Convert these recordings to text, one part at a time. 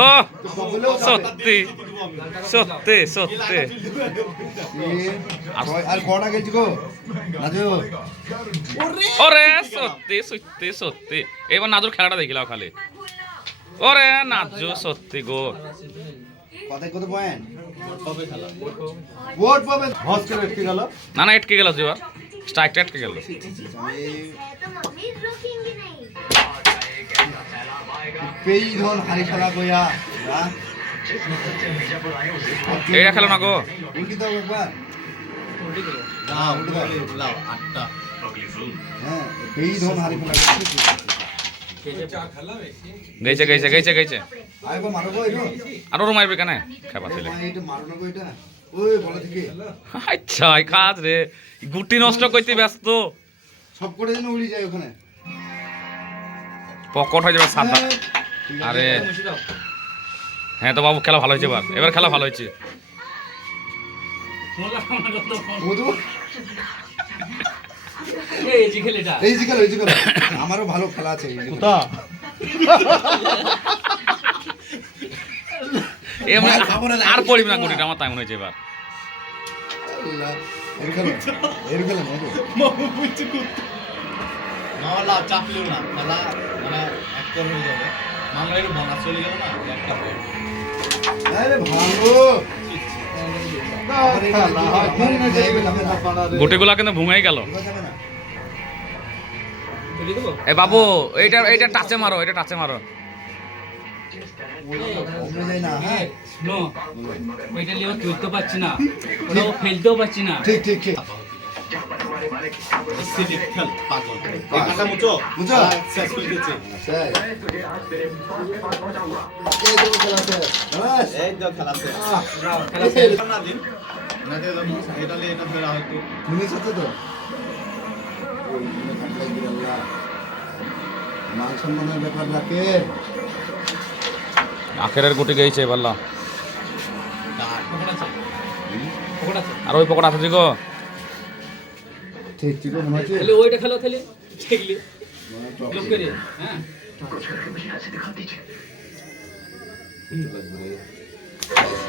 ও সত্যি সত্যি সত্যি ওরে সত্যি সত্যি সত্যি এবার নাজুর খেলাটা দেখিলাম খালি ওরে নাজু সত্যি গো না না এটকে গেল এবার স্ট্রাইকটা এটকে গেল এইটা খেলো না গো গেছে গেছে গেছে গেছে আরো মারবে কেন খাবা ছেলে আচ্ছা কাজ রে গুটি নষ্ট করতে ব্যস্ত সব করে যেন উড়ি যায় ওখানে পকট হয়ে যাবে সাদা আরে হ্যাঁ তো বাবু খেলা ভালো হয়েছে এবার খেলা ভালো হয়েছে আমারও ভালো খেলা আছে আর পড়িব না গুটিটা আমার তাই মনে হয়েছে এবার চাপলেও না খেলা মানে একটা হয়ে যাবে মামলা একটু বোনাস চলে গেল না একটা গুটিগুলা কিন্তু ভুঙাই গেল এ বাবু এইটা এইটা টাচে মারো এটা টাচে মারো ওইটা লিও তুলতে পারছি না ওটাও ফেলতেও পারছি না ঠিক ঠিক ঠিক মান সম্মানের ব্যাপার রাখে আখেরের গুটি গেছে বললাম আর ওই পকড়া আছে গো ঠিক ঠিক মনে হচ্ছে তাহলে ওইটা খেলো তাহলে দেখলি লোক করে হ্যাঁ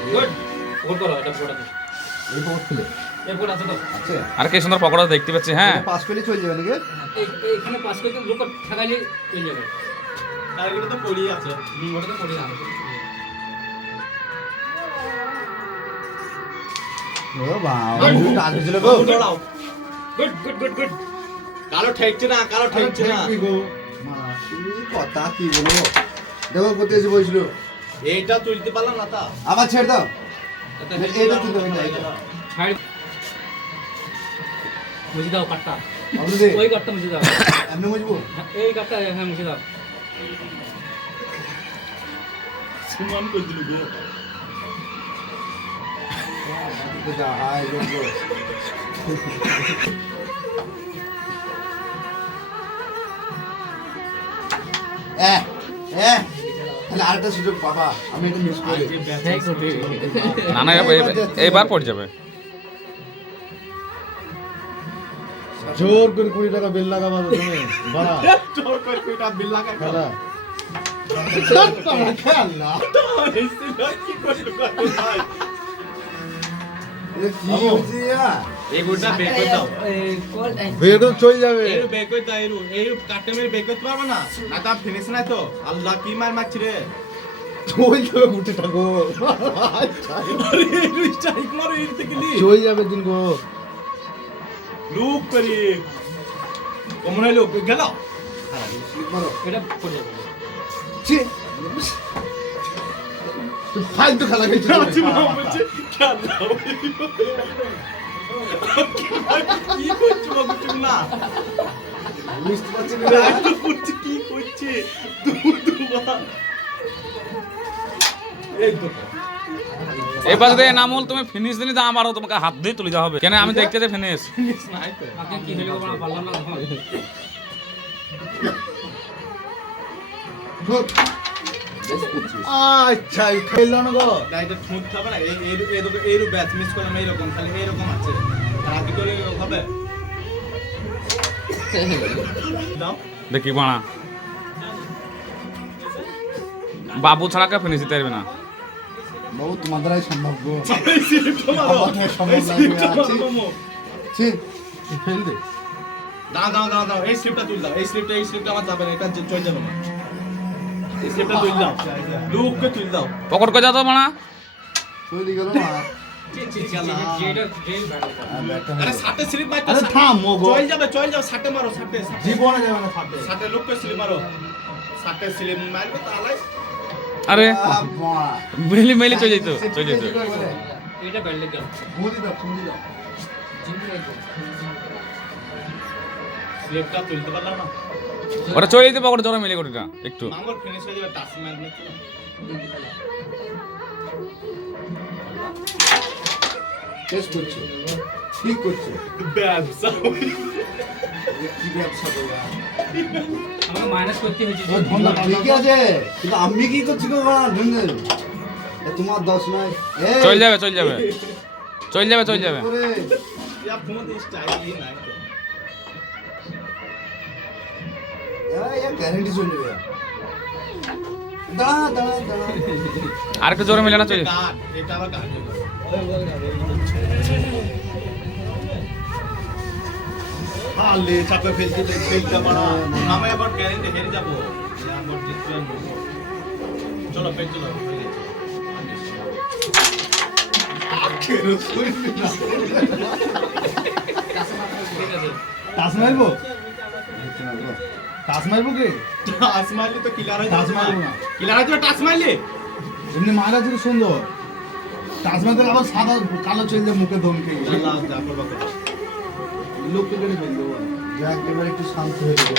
গুড গুড করো এটা পড়া তো এই পকড় খুলে এই পড়া আছে তো আচ্ছা আর কি সুন্দর পকড়া দেখতে পাচ্ছি হ্যাঁ পাস পেলে চলে যাবে নাকি এইখানে পাস করতে লোক ঠাকাইলে চলে যাবে টার্গেট তো পড়ি আছে ওটা তো পড়ে আছে ও বাবা আজ হয়েছিল গো দৌড়াও গুড গুড গুড গুড কালো ঠেকছে না কালো ঠেকছে না কথা কি বলো দেখো কোথায় এসে বসছিল এইটা তুলতে পারলাম না তা আবার ছেড়ে দাও এটা তুলতে হবে না এটা ছাড় মুছে দাও কাটটা আমাদের ওই কাটটা মুছে দাও এমনি বুঝবো এই কাটটা হ্যাঁ মুছে দাও সুমান করে দিল গো এটা হাই গো তাহলে আরেকটা সুযোগ পাবা আমি এটা মিস করি না না এবার পড়ে যাবে জোর করে 20 টাকা বিল লাগাবা তুমি বাড়া জোর করে 20 টাকা বিল লাগা খেলা খেলা কি করতে ভাই এ কি হইছে এই গুড়টা বের করে দাও বেডও চলে যাবে এই বের করে দাও এই কাটে মেরে বের করতে পারবো না না তা ফিনিশ নাই তো আল্লাহ কি মার মারছি রে চলে যাবে গুটিটা গো আরে এই স্ট্রাইক মারো এই থেকে নি চলে যাবে দিন গো লুক করি কমন হইলো গেল মারো এটা পড়ে যাবে ছি তুই ফালতু খেলা খেলছিস আচ্ছা মাম বলছে খেলা কি করছো বাবু তুমি না বুঝতে পারছিস না তো করছে কি করছে দুবা এই তো এবার যদি নামল তুমি ফিনিশ দিলে তো আমারও তোমাকে হাত দিয়ে তুলে যাওয়া হবে কেন আমি দেখতে যে ফিনিশ ফিনিশ নাই তো আপনি কি হলো বলা পারলাম না আচ্ছা খেললো না গো না এটা ঠুট হবে না এই ব্যাচ মিস করলাম এইরকম খালি এইরকম আছে আর আগে করে হবে দাও দেখি বাড়া বাবু ছাড়া কেউ ফিনিশ দিতে পারবে না। বাবু তোমার দ্বারাই সম্ভব গো। এই স্লিপটা মারো আমাদের সম্ভব এই না, স্লিপটা আমি আছি। মারো মামু। ছি, ফেল দে। দাও এই স্লিপটা তুল দাও, এই স্লিপটা আমার যাবে না, এটা চলে যাবে না, এই স্লিপটা তুল দাও, লুককে তুল দাও। পকড় করে যাও তো মানা। চলে গেল না। আর ব্যাটটা আরে হলো। সাটে স্লিপ মারতে, আরে থাম মোগো। চল যাবে, সাটে মারো, সাটে জীবনে যাবে না ফাটে। সাটে লুককে স্লিপ মারো, সাটে স্লিপ মারবে তাহলে আরে বাবা। মেলি মেলি চলে যেত, চলে যেত। এটা বেললে গেল ফুঁদি দাও, ফুঁদি দাও। স্লিপটা তুলতে পারলাম না, ওরা চলে যেতে পকড় জোরে মেলে কোটিটা একটু। মামুর ফিনিশ হয়ে যাবে, টাচ মারবে তো। টেস্ট করছে। ঠিক করছে। ব্যবসা কি ব্যবসা করবে? আমাকে মাইনাস করতে হয়েছে ও ধন্দা ঠিকই আছে। কিন্তু আমি কি করছি গো বাবা? ধন্দা। এ তোমার দোষ নয়। এই। চলে যাবে, চলে যাবে, চলে যাবে, চলে যাবে। ওরে, या फोन स्टाइल ही ना এ গ্যারান্টি চলে যাবে। দাঁড়া, দাঁড়া, দাঁড়া। আর একটু জোরে মেলে না চলে। गार्ड এটা আবার গার্ড হালে চাপে ফেলতে ফেলতে মারা আমি আবার গ্যারান্টি হেরে যাব আবার জিততে চলো ফেল চলো আখের শুনবি না টাচ মারবো? টাচ মারবো কি? টাচ মারলে তো কিলার হয়ে টাচ যাবে মারবো না। কিলার হয়ে যাবে টাচ মারলে এমনি মারা ছিল সুন্দর। টাচ মারতে আবার সাদা কালো চলে যায় মুখে ধমকে গিয়ে। আল্লাহ জাফর বাকর লোককে করে ফেলবো। যা একেবারে একটু শান্ত হয়ে যাবে।